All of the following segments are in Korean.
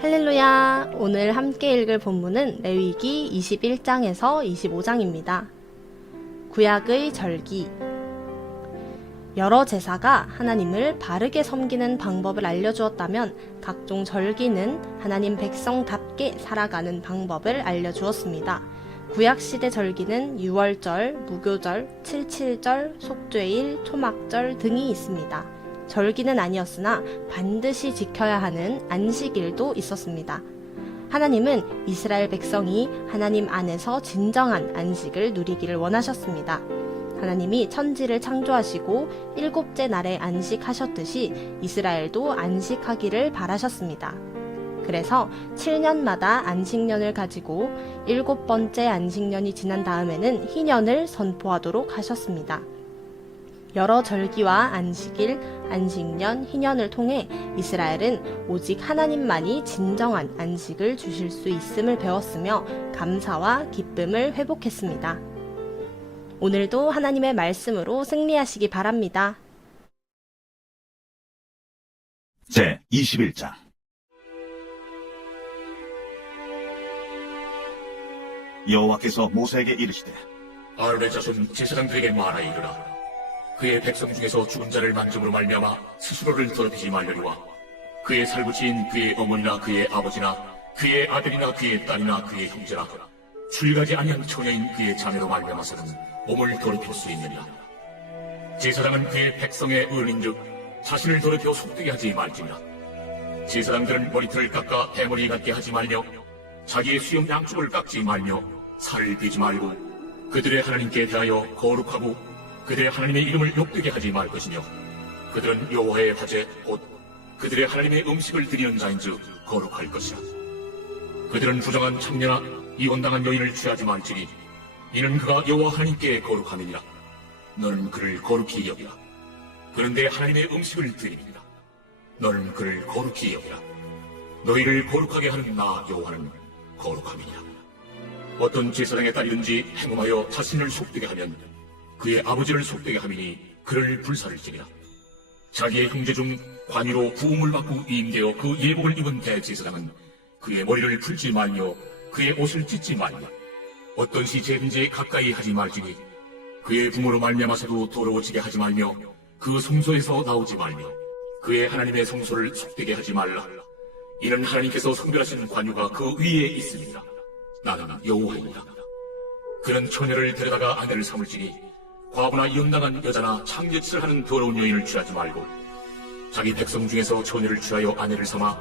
할렐루야! 오늘 함께 읽을 본문은 레위기 21장에서 25장입니다. 구약의 절기. 여러 제사가 하나님을 바르게 섬기는 방법을 알려주었다면 각종 절기는 하나님 백성답게 살아가는 방법을 알려주었습니다. 구약시대 절기는 유월절, 무교절, 칠칠절, 속죄일, 초막절 등이 있습니다. 절기는 아니었으나 반드시 지켜야 하는 안식일도 있었습니다. 하나님은 이스라엘 백성이 하나님 안에서 진정한 안식을 누리기를 원하셨습니다. 하나님이 천지를 창조하시고 일곱째 날에 안식하셨듯이 이스라엘도 안식하기를 바라셨습니다. 그래서 7년마다 안식년을 가지고 7번째 안식년이 지난 다음에는 희년을 선포하도록 하셨습니다. 여러 절기와 안식일, 안식년, 희년을 통해 이스라엘은 오직 하나님만이 진정한 안식을 주실 수 있음을 배웠으며 감사와 기쁨을 회복했습니다. 오늘도 하나님의 말씀으로 승리하시기 바랍니다. 제 21장. 여호와께서 모세에게 이르시되 아론의 자손 제사장들에게 말하 이르라. 그의 백성 중에서 죽은 자를 만짐으로 말미암아 스스로를 더럽히지 말려니와 그의 살구치인 그의 어머니나 그의 아버지나 그의 아들이나 그의 딸이나 그의 형제나 출가지 아니한 처녀인 그의 자매로 말미암아서는 몸을 더럽힐 수 있느니라. 제사장은 그의 백성의 의인즉 자신을 더럽혀 속되게 하지 말지니라. 제사장들은 머리털을 깎아 대머리 같게 하지 말며 자기의 수염 양쪽을 깎지 말며 살을 빼지 말고 그들의 하나님께 대하여 거룩하고 그들의 하나님의 이름을 욕되게 하지 말 것이며 그들은 여호와의 화제 곧 그들의 하나님의 음식을 드리는 자인즉 거룩할 것이라. 그들은 부정한 창녀나 이혼당한 여인을 취하지 말지니 이는 그가 여호와 하나님께 거룩함이니라. 너는 그를 거룩히 여기라. 그는 내 하나님의 음식을 드립니다. 너는 그를 거룩히 여기라. 너희를 거룩하게 하는 나 여호와는 거룩함이니라. 어떤 제사장의 딸이든지 행음하여 자신을 속되게 하면 그의 아버지를 속되게 함이니 그를 불살을지니라. 자기의 형제 중 관위로 부음을 받고 임되어 그 예복을 입은 대제사장은 그의 머리를 풀지 말며 그의 옷을 찢지 말며 어떤 시체든지 가까이 하지 말지니 그의 부모로 말미암아서도 더러워지게 하지 말며 그 성소에서 나오지 말며 그의 하나님의 성소를 속되게 하지 말라. 이는 하나님께서 성별하신 관유가 그 위에 있습니다. 나는 여호와입니다. 그는 처녀를 데려다가 아내를 삼을지니 과부나 이혼당한 여자나 창녀짓을 하는 더러운 여인을 취하지 말고 자기 백성 중에서 처녀를 취하여 아내를 삼아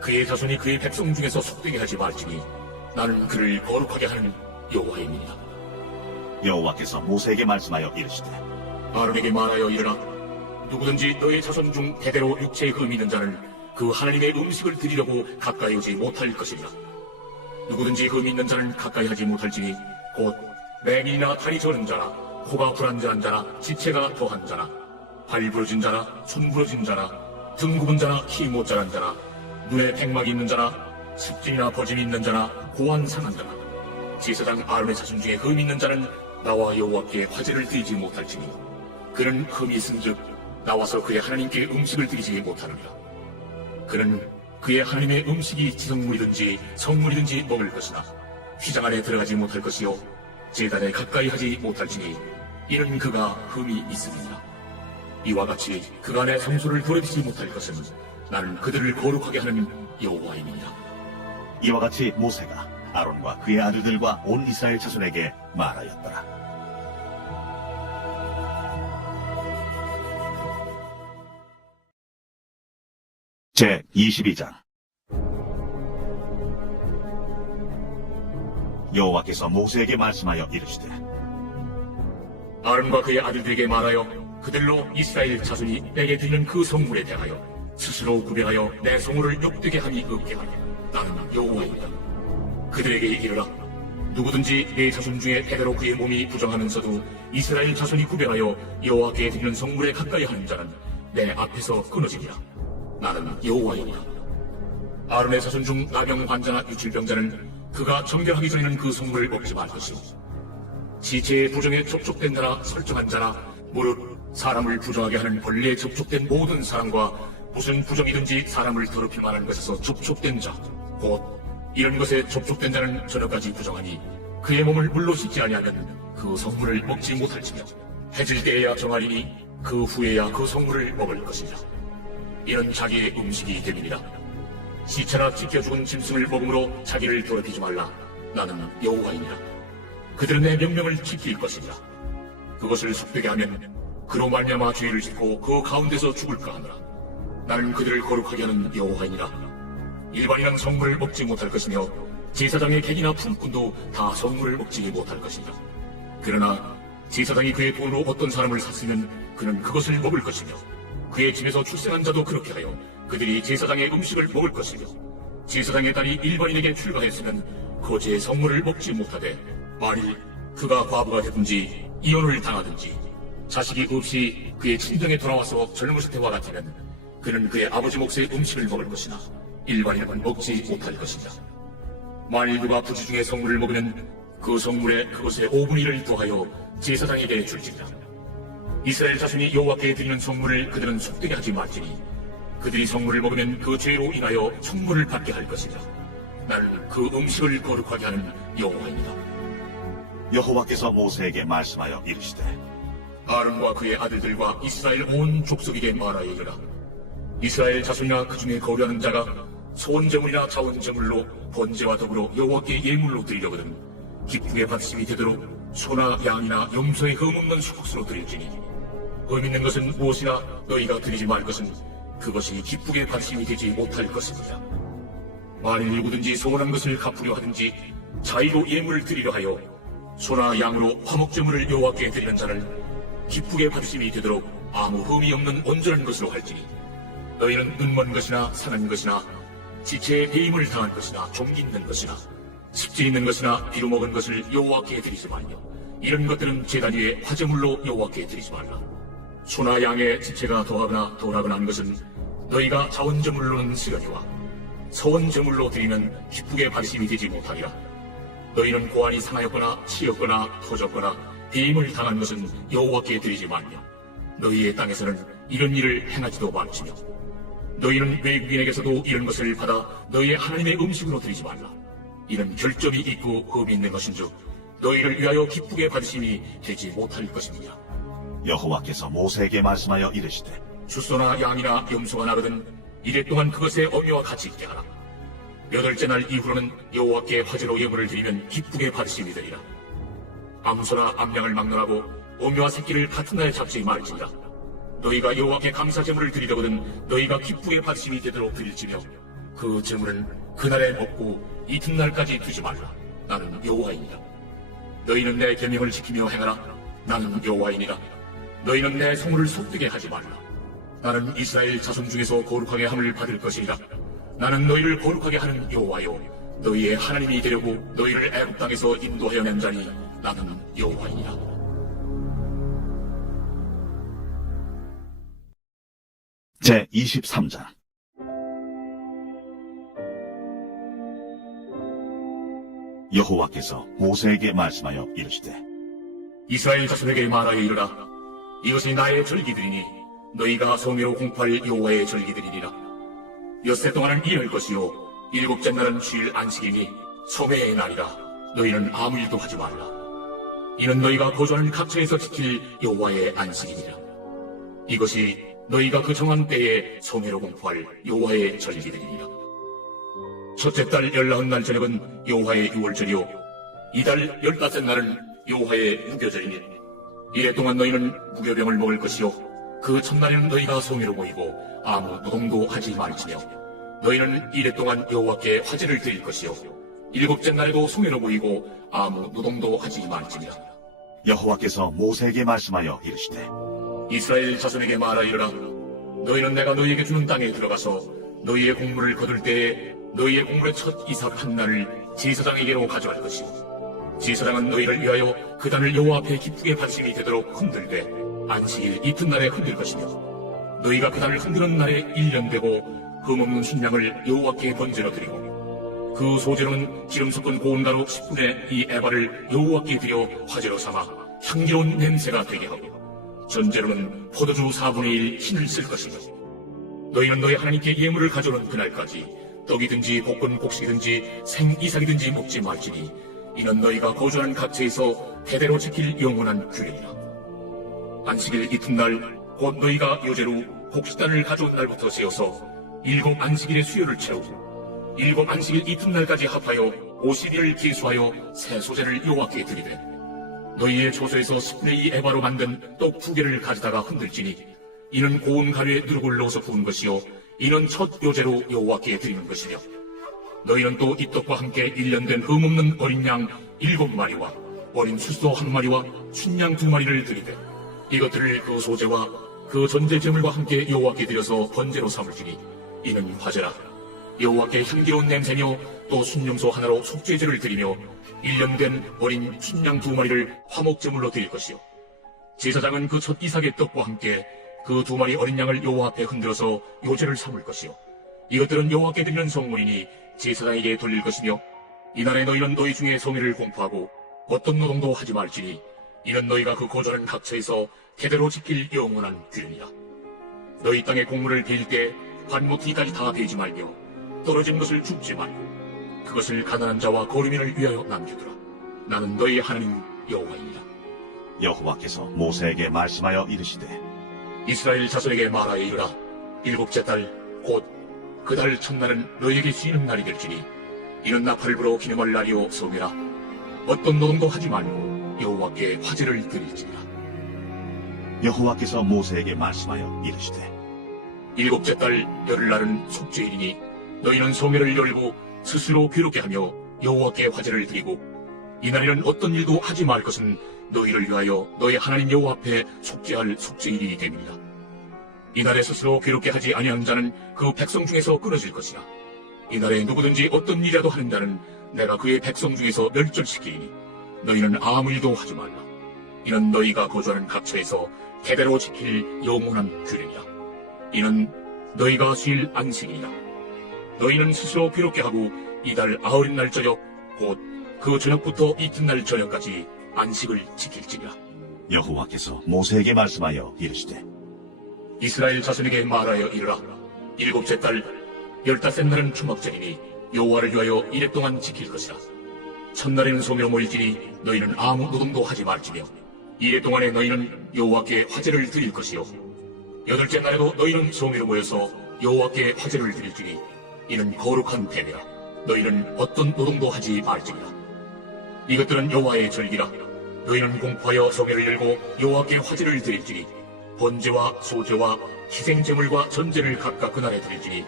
그의 자손이 그의 백성 중에서 속되게 하지 말지니 나는 그를 거룩하게 하는 여호와입니다. 여호와께서 모세에게 말씀하여 이르시되 아론에게 말하여 이르라. 누구든지 너의 자손 중 대대로 육체에 흠 있는 자는 그 하나님의 음식을 드리려고 가까이 오지 못할 것이니라. 누구든지 흠 있는 자는 가까이 하지 못할지니 곧 맹인이나 다리 저는 자나 코가 불안정한 자나 지체가 더한 자나 발 부러진 자나 손 부러진 자나 등 굽은 자나 키 못 자란 자나 눈에 백막이 있는 자나 습진이나 버짐이 있는 자나 고환 상한 자나 제사장 아론의 자손 중에 흠 있는 자는 나와 여호와께 화제를 드리지 못할지니 그는 흠이 있은즉 나와서 그의 하나님께 음식을 드리지 못하느니라. 그는 그의 하나님의 음식이 지성물이든지 성물이든지 먹을 것이나 휘장 안에 들어가지 못할 것이요 제단에 가까이 하지 못할지니 이는 그가 흠이 있음이니라. 이와 같이 그간의 성소를 더럽히지 못할 것은 나는 그들을 거룩하게 하는 여호와임이니라. 이와 같이 모세가 아론과 그의 아들들과 온 이스라엘 자손에게 말하였더라. 제 22장. 여호와께서 모세에게 말씀하여 이르시되 아론과 그의 아들들에게 말하여 그들로 이스라엘 자손이 내게 드리는 그 성물에 대하여 스스로 구별하여 내 성물을 욕되게 함이 없게 하며 나는 여호와이다. 그들에게 이르라. 누구든지 내 자손 중에 대대로 그의 몸이 부정하면서도 이스라엘 자손이 구별하여 여호와께 드리는 성물에 가까이 하는 자는 내 앞에서 끊어지리라. 나는 여호와이다. 아론의 자손 중 나병 환자나 유출병자는 그가 정결하기 전에는 그 성물을 먹지 말 것이고 지체의 부정에 접촉된 자나 설정한 자나 무릇 사람을 부정하게 하는 벌레에 접촉된 모든 사람과 무슨 부정이든지 사람을 더럽힐 만한 것에서 접촉된 자, 곧 이런 것에 접촉된 자는 저녁까지 부정하니 그의 몸을 물로 씻지 아니하면 그 성물을 먹지 못할지며 해질 때에야 정하리니 그 후에야 그 성물을 먹을 것이니라. 이는 자기의 음식이 됨이니라. 시체나 찢겨 죽은 짐승을 먹음으로 자기를 더럽히지 말라. 나는 여호와이니라. 그들은 내 명령을 지킬 것이니라. 그것을 속되게 하면 그로 말미암아 죄를 짓고 그 가운데서 죽을까 하노라. 나는 그들을 거룩하게 하는 여호와이니라. 일반이란 성물을 먹지 못할 것이며 제사장의 객이나 품꾼도 다 성물을 먹지 못할 것이니라. 그러나 제사장이 그의 돈으로 어떤 사람을 샀으면 그는 그것을 먹을 것이며 그의 집에서 출생한 자도 그렇게 하여 그들이 제사장의 음식을 먹을 것이며 제사장의 딸이 일반인에게 출가했으면 거제의 성물을 먹지 못하되 만일 그가 과부가 되든지 이혼을 당하든지 자식이 없이 그의 친정에 돌아와서 젊으실 때와 같으면 그는 그의 아버지 몫의 음식을 먹을 것이나 일반인은 먹지 못할 것이니라. 만일 그가 부지 중에 성물을 먹으면 그 성물에 그것의 5분의 1을 더하여 제사장에게 줄지니라. 이스라엘 자손이 여호와께 드리는 성물을 그들은 속되게 하지 말지니 그들이 성물을 먹으면 그 죄로 인하여 천물을 받게 할 것이니라. 나는 그 음식을 거룩하게 하는 여호와입니다. 여호와께서 모세에게 말씀하여 이르시되 아론과 그의 아들들과 이스라엘 온 족속에게 말하여 이르라. 이스라엘 자손이나 그 중에 거류하는 자가 소원제물이나 자원제물로 번제와 더불어 여호와께 예물로 드리려거든 기쁘게 받으심이 되도록 소나 양이나 염소의 흠없는 수국수로 드릴지니 흠 있는 것은 무엇이나 너희가 드리지 말 것은 그것이 기쁘게 받으심이 되지 못할 것입니다. 만일 누구든지 소원한 것을 갚으려 하든지 자의로 예물을 드리려 하여 소나 양으로 화목제물을 여호와께 드리는 자는 기쁘게 받으심이 되도록 아무 흠이 없는 온전한 것으로 할지니 너희는 눈먼 것이나 상한 것이나 지체에 배임을 당한 것이나 종기 있는 것이나 습질 있는 것이나 비루 먹은 것을 여호와께 드리지 말며 이런 것들은 제단 위에 화제물로 여호와께 드리지 말라. 소나 양의 지체가 더하거나 덜하거나 한 것은 너희가 자원제물로는 쓰려니와 서원제물로 드리면 기쁘게 받으심이 되지 못하리라. 너희는 고안이 상하였거나 치였거나 터졌거나 배임을 당한 것은 여호와께 드리지 말며 너희의 땅에서는 이런 일을 행하지도 말지며 너희는 외국인에게서도 이런 것을 받아 너희의 하나님의 음식으로 드리지 말라. 이는 결점이 있고 흠이 있는 것인즉 너희를 위하여 기쁘게 받으심이 되지 못할 것입니다. 여호와께서 모세에게 말씀하여 이르시되 주소나 양이나 염소가 나거든 이래 동안 그것의 어미와 같이 있게 하라. 8째 날 이후로는 여호와께 화제로 예물을 드리면 기쁘게 받으심이 되리라. 암소나 암양을 막론하고 어미와 새끼를 같은 날에 잡지 말지니라. 너희가 여호와께 감사 제물을 드리려거든 너희가 기쁘게 받으심이 되도록 드릴지며 그 제물은 그날에 먹고 이튿날까지 두지 말라. 나는 여호와이니라. 너희는 내 계명을 지키며 행하라. 나는 여호와이니라. 너희는 내 성물을 속되게 하지 말라. 나는 이스라엘 자손 중에서 거룩하게 함을 받을 것이니라. 나는 너희를 거룩하게 하는 여호와요 너희의 하나님이 되려고 너희를 애굽 땅에서 인도하여 낸 자니 나는 여호와이니라. 제 23장 여호와께서 모세에게 말씀하여 이르시되 이스라엘 자손에게 말하여 이르라. 이것이 나의 절기들이니 너희가 성회로 공포할 여호와의 절기들이니라. 엿새 동안은 일할 것이요 7째 날은 쉴 안식이니 소매의 날이라. 너희는 아무 일도 하지 말라. 이는 너희가 거주하는 각처에서 지킬 여호와의 안식이니라. 이것이 너희가 그 정한 때에 성회로 공포할 여호와의 절기들이니라. 첫째 달 19날 저녁은 여호와의 유월절이요 이달 15째 날은 여호와의 무교절이니 이래 동안 너희는 무교병을 먹을 것이요 그 첫날에는 너희가 성회로 모이고 아무 노동도 하지 말지며 너희는 이래 동안 여호와께 화제를 드릴 것이요 7째 날에도 성회로 모이고 아무 노동도 하지 말지니라. 여호와께서 모세에게 말씀하여 이르시되 이스라엘 자손에게 말하이르라. 너희는 내가 너희에게 주는 땅에 들어가서 너희의 곡물을 거둘 때에 너희의 곡물의 첫 이삭 한 날을 제사장에게로 가져갈 것이요 제사장은 너희를 위하여 그 단을 여호와 앞에 기쁘게 받으심이 되도록 흔들되 안식일 이튿날에 흔들 것이며 너희가 그 단을 흔드는 날에 1년 되고 흠없는 순양을 여호와께 번제로 드리고 그 소제로는 기름 섞은 고운 가루 10분의 2 에바를 여호와께 드려 화제로 삼아 향기로운 냄새가 되게 하고 전제로는 포도주 4분의 1 흰을 쓸 것이며 너희는 너희 하나님께 예물을 가져오는 그날까지 떡이든지 볶은 곡식이든지 생이삭이든지 먹지 말지니 이는 너희가 거주하는 각처에서 대대로 지킬 영원한 규례이라. 안식일 이튿날 곧 너희가 요제로 곡식단을 가져온 날부터 세어서 7 안식일의 수요를 채우고 7 안식일 이튿날까지 합하여 50일을 계수하여 새 소재를 여호와께 드리되 너희의 초소에서 10분의 2 에바로 만든 떡 2개를 가져다가 흔들지니 이는 고운 가루에 누룩을 넣어서 부은 것이요 이는 첫 요제로 여호와께 드리는 것이며 너희는 또 이 떡과 함께 1년 된 흠없는 어린 양 7마리와 어린 수소 1마리와 춘양 2마리를 드리되 이것들을 그 소제와 그 전제제물과 함께 여호와께 드려서 번제로 삼을지니 이는 화제라. 여호와께 향기로운 냄새며 또 순염소 하나로 속죄제를 드리며 1년 된 어린 춘양 2마리를 화목제물로 드릴 것이요 제사장은 그 첫 이삭의 떡과 함께 그 2마리 어린 양을 여호와 앞에 흔들어서 요제를 삼을 것이요 이것들은 여호와께 드리는 성물이니 제사장에게 돌릴 것이며 이날에 너희는 너희 중에 성의를 공포하고 어떤 노동도 하지 말지니 이는 너희가 그 거주하는 각처에서 대대로 지킬 영원한 규례니라. 너희 땅의 곡물을 베일 때 반모티까지 다 베지 말며 떨어진 것을 줍지 말고 그것을 가난한 자와 거류민을 위하여 남겨두라. 나는 너희 하나님 여호와이니라. 여호와께서 모세에게 말씀하여 이르시되 이스라엘 자손에게 말하여 이르라. 7째 달 곧 그 달 첫날은 너희에게 쉬는 날이 될지니 이는 나팔을 불어 기념할 날이요 성회라. 어떤 노동도 하지 말고 여호와께 화제를 드릴지니라. 여호와께서 모세에게 말씀하여 이르시되 7째 달 열흘날은 속죄일이니 너희는 성회를 열고 스스로 괴롭게 하며 여호와께 화제를 드리고 이날에는 어떤 일도 하지 말 것은 너희를 위하여 너희 하나님 여호와 앞에 속죄할 속죄일이 됨이니라. 이날에 스스로 괴롭게 하지 아니한 자는 그 백성 중에서 끊어질 것이라. 이날에 누구든지 어떤 일이라도 하는 자는 내가 그의 백성 중에서 멸절시키리니 너희는 아무 일도 하지 말라. 이는 너희가 거주하는 각처에서 대대로 지킬 영원한 규례니라. 이는 너희가 쉴 안식이니라. 너희는 스스로 괴롭게 하고 이달 아흔 날 저녁 곧 그 저녁부터 이튿날 저녁까지 안식을 지킬지니라. 여호와께서 모세에게 말씀하여 이르시되 이스라엘 자손에게 말하여 이르라. 7째 달 15째 날은 초막절이니 여호와를 위하여 이래 동안 지킬 것이라. 첫날에는 소매로 모일지니 너희는 아무 노동도 하지 말지며 이래 동안에 너희는 여호와께 화제를 드릴 것이요 8째 날에도 너희는 소매로 모여서 여호와께 화제를 드릴지니 이는 거룩한 대회라. 너희는 어떤 노동도 하지 말지니라. 이것들은 여호와의 절기라. 너희는 공포하여 성회를 열고 여호와께 화제를 드릴지니 번제와 소제와 희생제물과 전제를 각각 그날에 드릴지니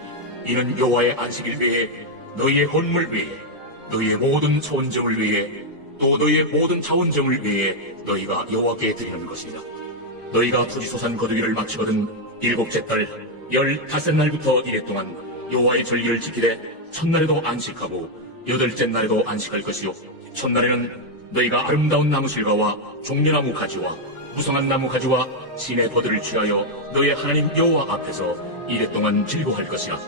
이는 여호와의 안식일 외에 너희의 헌물 외에 너희의 모든 소원제물 외에 또 너희의 모든 자원제물 외에 너희가 여호와께 드리는 것이니라. 너희가 부지소산 거두기를 마치거든 7째 달 15날부터 이래 동안 여호와의 절기를 지키되 첫날에도 안식하고 8째 날에도 안식할 것이요 첫날에는 너희가 아름다운 나무실과와 종려나무 가지와 무성한 나무 가지와 신의 버들을 취하여 너희 하나님 여호와 앞에서 이래 동안 즐거워할 것이라.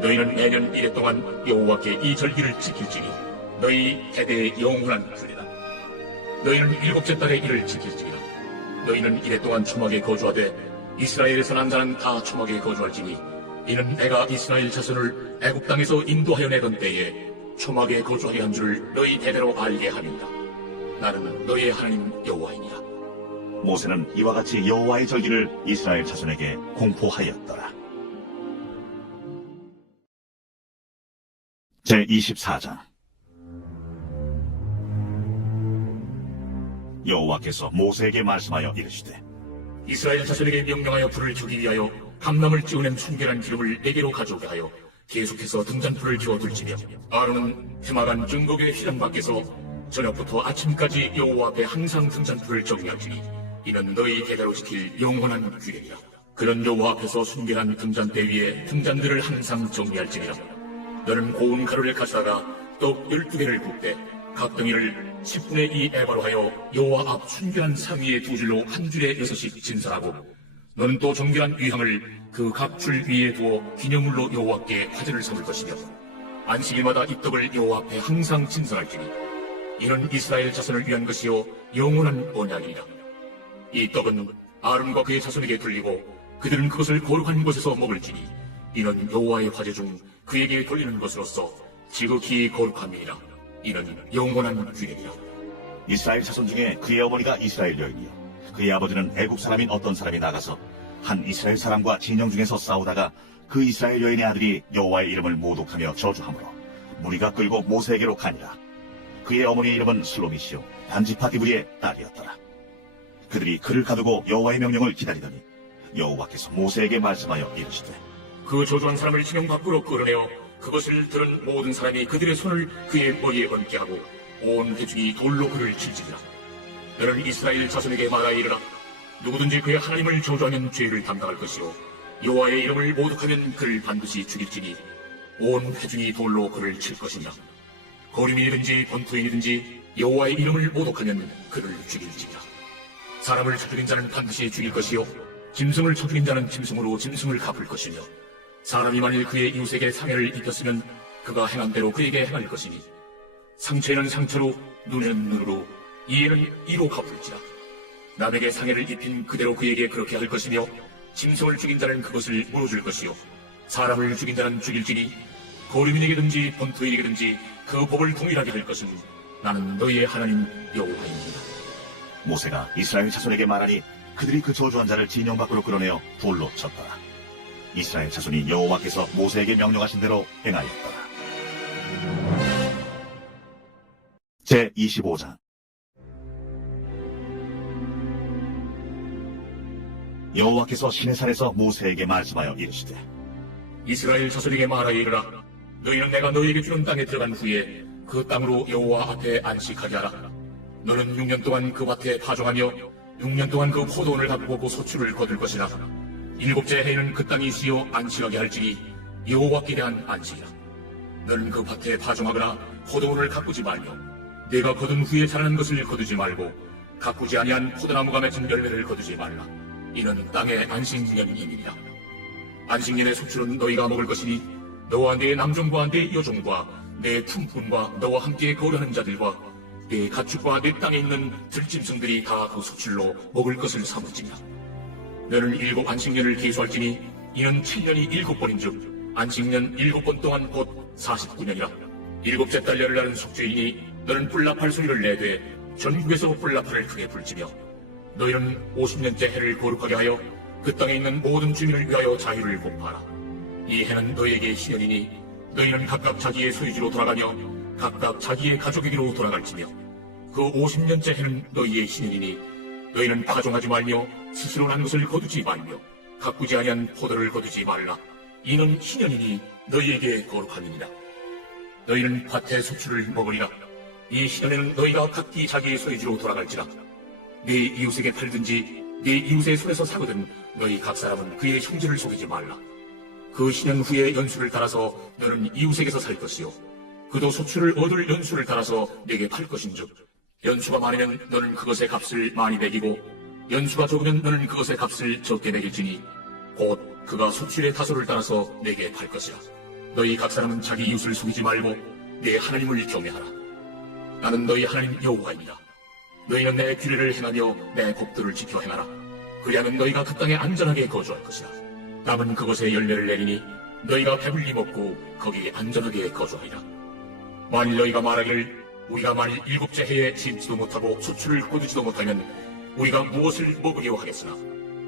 너희는 매년 이래 동안 여호와께 이 절기를 지킬지니 너희 대대의 영원한 규례다. 너희는 7째 달에 이를 지킬지니라. 너희는 이래 동안 초막에 거주하되 이스라엘에서 난 자는 다 초막에 거주할지니 이는 내가 이스라엘 자손을 애굽 땅에서 인도하여 내던 때에 초막에 거주하게 한 줄을 너희 대대로 알게 함이니라. 나는 너희의 하나님 여호와이니라. 모세는 이와 같이 여호와의 절기를 이스라엘 자손에게 공포하였더라. 제24장 여호와께서 모세에게 말씀하여 이르시되 이스라엘 자손에게 명령하여 불을 켜기 위하여 감람을 찌우낸 순결한 기름을 내게로 가져오게 하여 계속해서 등잔불을 키워둘지며 아론은 해마간 증거궤 휘장 밖에서 저녁부터 아침까지 여호와 앞에 항상 등잔불을 정리할지니 이는 너희 대대로 지킬 영원한 규례니라. 그런 여호와 앞에서 순결한 등잔대 위에 등잔들을 항상 정리할지니라. 너는 고운 가루를 가져다가 떡 12개를 굽되 각 덩이를 10분의 2 에바로 하여 여호와 앞 순결한 상 위에 2줄로 한 줄에 6씩 진설하고 너는 또 정결한 위향을 그 각 줄 위에 두어 기념물로 여호와께 화제를 삼을 것이며 안식일마다 이 떡을 여호와 앞에 항상 진설할지니 이는 이스라엘 자손을 위한 것이요 영원한 언약이니라. 이 떡은 아론과 그의 자손에게 들리고 그들은 그것을 거룩한 곳에서 먹을지니 이는 여호와의 화제 중 그에게 돌리는 것으로서 지극히 거룩함이니라. 이는 영원한 규례니라. 이스라엘 자손 중에 그의 어머니가 이스라엘 여인이요 그의 아버지는 애국 사람인 어떤 사람이 나가서 한 이스라엘 사람과 진영 중에서 싸우다가 그 이스라엘 여인의 아들이 여호와의 이름을 모독하며 저주하므로 무리가 끌고 모세에게로 가니라. 그의 어머니의 이름은 슬로미시요 반지파티브리의 딸이었더라. 그들이 그를 가두고 여호와의 명령을 기다리더니 여호와께서 모세에게 말씀하여 이르시되 그 저주한 사람을 지명 밖으로 끌어내어 그것을 들은 모든 사람이 그들의 손을 그의 머리에 얹게 하고 온 회중이 돌로 그를 칠지니라. 너는 이스라엘 자손에게 말하여 이르라. 누구든지 그의 하나님을 저주하면 죄를 담당할 것이요 여호와의 이름을 모독하면 그를 반드시 죽일지니 온 회중이 돌로 그를 칠 것이니라. 거류민이든지 본토인이든지 여호와의 이름을 모독하면 그를 죽일지니라. 사람을 쳐 죽인 자는 반드시 죽일 것이요 짐승을 쳐 죽인 자는 짐승으로 짐승을 갚을 것이며 사람이 만일 그의 이웃에게 상해를 입혔으면 그가 행한 대로 그에게 행할 것이니 상처에는 상처로 눈에는 눈으로 이에는 이로 갚을지라. 남에게 상해를 입힌 그대로 그에게 그렇게 할 것이며 짐승을 죽인 자는 그것을 물어줄 것이요 사람을 죽인 자는 죽일지니 거류민에게든지 본토인에게든지 그 법을 동일하게 할 것은 나는 너희의 하나님 여호와입니다. 모세가 이스라엘 자손에게 말하니 그들이 그 저주한 자를 진영 밖으로 끌어내어 돌로 쳤더라. 이스라엘 자손이 여호와께서 모세에게 명령하신 대로 행하였더라. 제25장 여호와께서 시내산에서 모세에게 말씀하여 이르시되 이스라엘 자손에게 말하여 이르라. 너희는 내가 너희에게 주는 땅에 들어간 후에 그 땅으로 여호와 앞에 안식하게 하라. 너는 6년 동안 그 밭에 파종하며 6년 동안 그 포도원을 가꾸고 소출을 거둘 것이라. 7째 해에는 그 땅이 쉬어 안식하게 할지니 여호와께 대한 안식이라. 너는 그 밭에 파종하거나 포도원을 가꾸지 말며 내가 거둔 후에 자라는 것을 거두지 말고 가꾸지 아니한 포도나무가 맺은 열매를 거두지 말라. 이는 땅의 안식년임이니라. 안식년의 소출은 너희가 먹을 것이니 너와 네 남종과 네 여종과 네 품꾼과 너와 함께 거류하는 자들과 네 가축과 네 땅에 있는 들짐승들이 다 그 소출로 먹을 것을 삼을지니라. 너는 7 안식년을 계수할지니 이는 7년이 7번인즉 안식년 7번 동안 곧 49년이라. 7째 달 열흘날은 속죄이니 너는 뿔나팔 소리를 내되 전국에서 뿔나팔을 크게 불지며 너희는 50년째 해를 거룩하게 하여 그 땅에 있는 모든 주민을 위하여 자유를 공포하라. 이 해는 너희에게 시년이니 너희는 각각 자기의 소유지로 돌아가며 각각 자기의 가족에게로 돌아갈지며 그 50년째 해는 너희의 시년이니 너희는 파종하지 말며 스스로 난 것을 거두지 말며 가꾸지 아니한 포도를 거두지 말라. 이는 시년이니 너희에게 거룩함이니라. 너희는 밭의 소출을 먹으리라. 이 시년에는 너희가 각기 자기의 소유지로 돌아갈지라. 네 이웃에게 팔든지 네 이웃의 손에서 사거든 너희 각 사람은 그의 형제를 속이지 말라. 그 시년 후에 연수를 따라서 너는 이웃에게서 살 것이요 그도 소출을 얻을 연수를 따라서 내게 팔 것인즉 연수가 많으면 너는 그것의 값을 많이 매기고 연수가 적으면 너는 그것의 값을 적게 매길지니 곧 그가 소출의 다소를 따라서 내게 팔 것이라. 너희 각 사람은 자기 이웃을 속이지 말고 내 하나님을 경외하라. 나는 너희 하나님 여호와입니다. 너희는 내 규례를 행하며 내 법도를 지켜 행하라. 그리하면 너희가 그 땅에 안전하게 거주할 것이라. 남은 그것에 열매를 내리니 너희가 배불리 먹고 거기에 안전하게 거주하리라. 만일 너희가 말하기를 우리가 만일 7째 해에 심지도 못하고 소출을 거두지도 못하면 우리가 무엇을 먹으려 하겠으나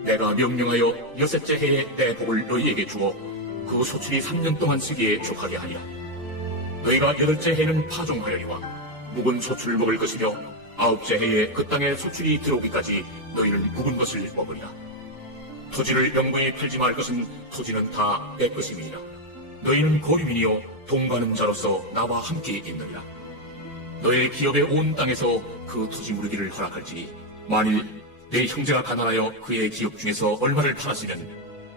내가 명령하여 6째 해에 내 복을 너희에게 주어 그 소출이 3년 동안 쓰기에 족하게 하리라. 너희가 8째 해는 파종하려니와 묵은 소출을 먹을 것이며 9째 해에 그 땅에 소출이 들어오기까지 너희는 묵은 것을 먹으리라. 토지를 영구히 팔지 말 것은 토지는 다 내 것임이니라. 너희는 거류민이요 동가는 자로서 나와 함께 있느니라. 너희 기업의 온 땅에서 그 토지 무르기를 허락할지니 만일 내 형제가 가난하여 그의 기업 중에서 얼마를 팔았으면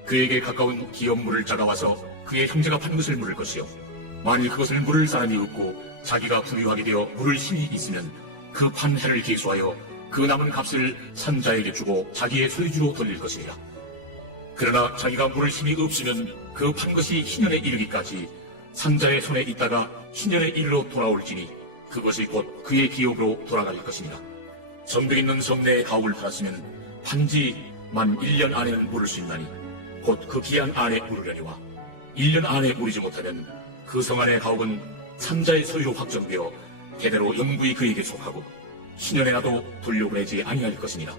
그에게 가까운 기업 물을 자가 와서 그의 형제가 판 것을 물을 것이요 만일 그것을 물을 사람이 없고 자기가 부유하게 되어 물을 힘이 있으면 그 판 해를 계수하여 그 남은 값을 산자에게 주고 자기의 소유주로 돌릴 것이니라. 그러나 자기가 물을 힘이 없으면 그 판 것이 희년에 이르기까지 산자의 손에 있다가 희년에 이르러 돌아올지니 그것이 곧 그의 기업으로 돌아갈 것이니라. 성벽 있는 성내에 가옥을 팔았으면 판지 만 1년 안에는 물을 수 있나니 곧 그 기한 안에 물으려니와 1년 안에 무리지 못하면 그 성 안의 가옥은 산자의 소유로 확정되어 대대로 영구히 그에게 속하고 신년에 나도 돌려보내지 아니할 것이니라.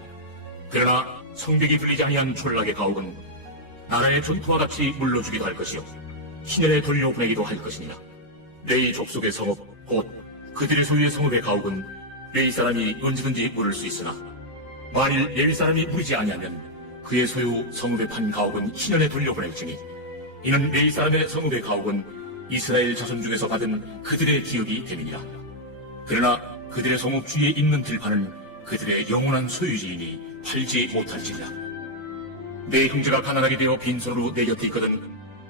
그러나 성벽이 들리지 아니한 졸락의 가옥은 나라의 전투와 같이 물러주기도 할 것이요 신년에 돌려보내기도 할 것이니라. 레위 족속의 성읍 곧 그들의 소유의 성읍의 가옥은 레위 사람이 언제든지 물을 수 있으나 만일 레위 사람이 무리지 아니하면 그의 소유 성읍에 판 가옥은 신년에 돌려보낼지니 이는 레위 사람의 성읍의 가옥은 이스라엘 자손 중에서 받은 그들의 기업이 됨이니라. 그러나 그들의 성읍 주위에 있는 들판은 그들의 영원한 소유지이니 팔지 못할지니라. 내 형제가 가난하게 되어 빈손으로 내 곁에 있거든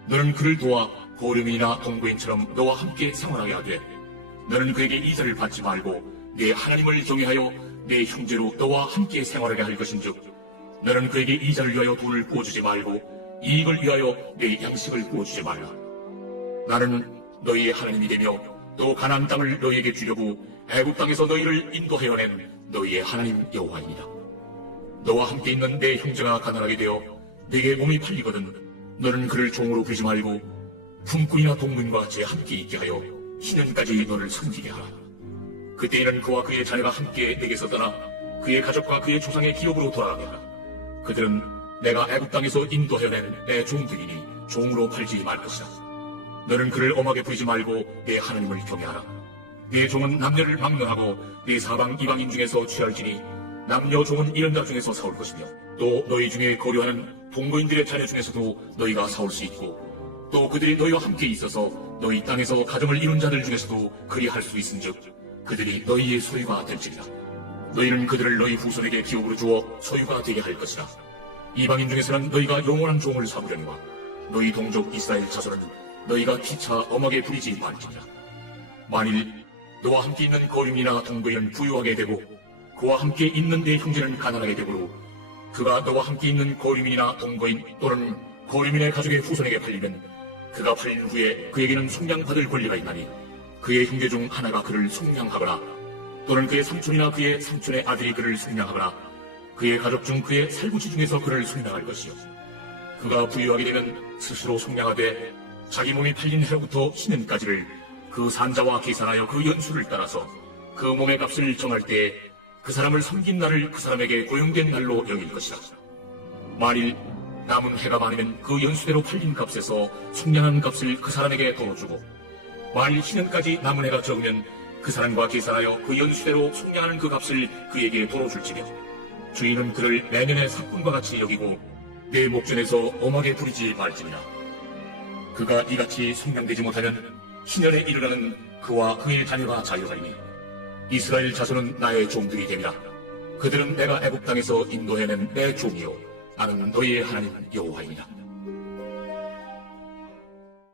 너는 그를 도와 고려민이나 동거인처럼 너와 함께 생활하게 하되 너는 그에게 이자를 받지 말고 내 하나님을 경외하여 내 형제로 너와 함께 생활하게 할 것인즉 너는 그에게 이자를 위하여 돈을 부어주지 말고 이익을 위하여 내 양식을 부어주지 말라. 나는 너희의 하나님이 되며 또 가나안 땅을 너희에게 주려고 애굽 땅에서 너희를 인도하여 낸 너희의 하나님 여호와이니라. 너와 함께 있는 내 형제가 가난하게 되어 내게 몸이 팔리거든 너는 그를 종으로 부리지 말고 품꾼이나 동문과 제 함께 있게 하여 신년까지 너를 섬기게 하라. 그때에는 그와 그의 자녀가 함께 내게서 떠나 그의 가족과 그의 조상의 기업으로 돌아가게 하라. 그들은 내가 애굽 땅에서 인도하여 낸 내 종들이니 종으로 팔지 말 것이라. 너는 그를 엄하게 부리지 말고 내 하나님을 경외하라. 내 종은 남녀를 막론하고 내 사방 이방인 중에서 취할지니 남녀 종은 이런 자 중에서 사올 것이며 또 너희 중에 거류하는 동거인들의 자녀 중에서도 너희가 사올 수 있고 또 그들이 너희와 함께 있어서 너희 땅에서 가정을 이룬 자들 중에서도 그리할 수 있은즉 그들이 너희의 소유가 될지니라. 너희는 그들을 너희 후손에게 기업으로 주어 소유가 되게 할 것이라. 이방인 중에서는 너희가 영원한 종을 삼으려니와 너희 동족 이스라엘 자손은 너희가 피차 엄하게 부리지 말지니라. 만일 너와 함께 있는 거류민이나 동거인은 부유하게 되고 그와 함께 있는 내 형제는 가난하게 되므로 그가 너와 함께 있는 거류민이나 동거인 또는 거류민의 가족의 후손에게 팔리면 그가 팔린 후에 그에게는 속량받을 권리가 있나니 그의 형제 중 하나가 그를 속량하거나 또는 그의 삼촌이나 그의 삼촌의 아들이 그를 속량하거나 그의 가족 중 그의 살구지 중에서 그를 속량할 것이요 그가 부유하게 되면 스스로 속량하되 자기 몸이 팔린 해로부터 신년까지를 그 산자와 계산하여 그 연수를 따라서 그 몸의 값을 정할 때에 그 사람을 섬긴 날을 그 사람에게 고용된 날로 여길 것이라. 만일 남은 해가 많으면 그 연수대로 팔린 값에서 속량한 값을 그 사람에게 더 주고 만일 신년까지 남은 해가 적으면 그 사람과 계산하여 그 연수대로 속량하는 그 값을 그에게 도로 줄지며 주인은 그를 내년의 삭군과 같이 여기고 내 목전에서 엄하게 부리지 말지니라. 그가 이같이 속량되지 못하면 신년에 이르러는 그와 그의 자녀가 자유하리니 이스라엘 자손은 나의 종들이 됨이라. 그들은 내가 애굽 땅에서 인도해낸 내 종이요 나는 너희의 하나님 여호와이니라.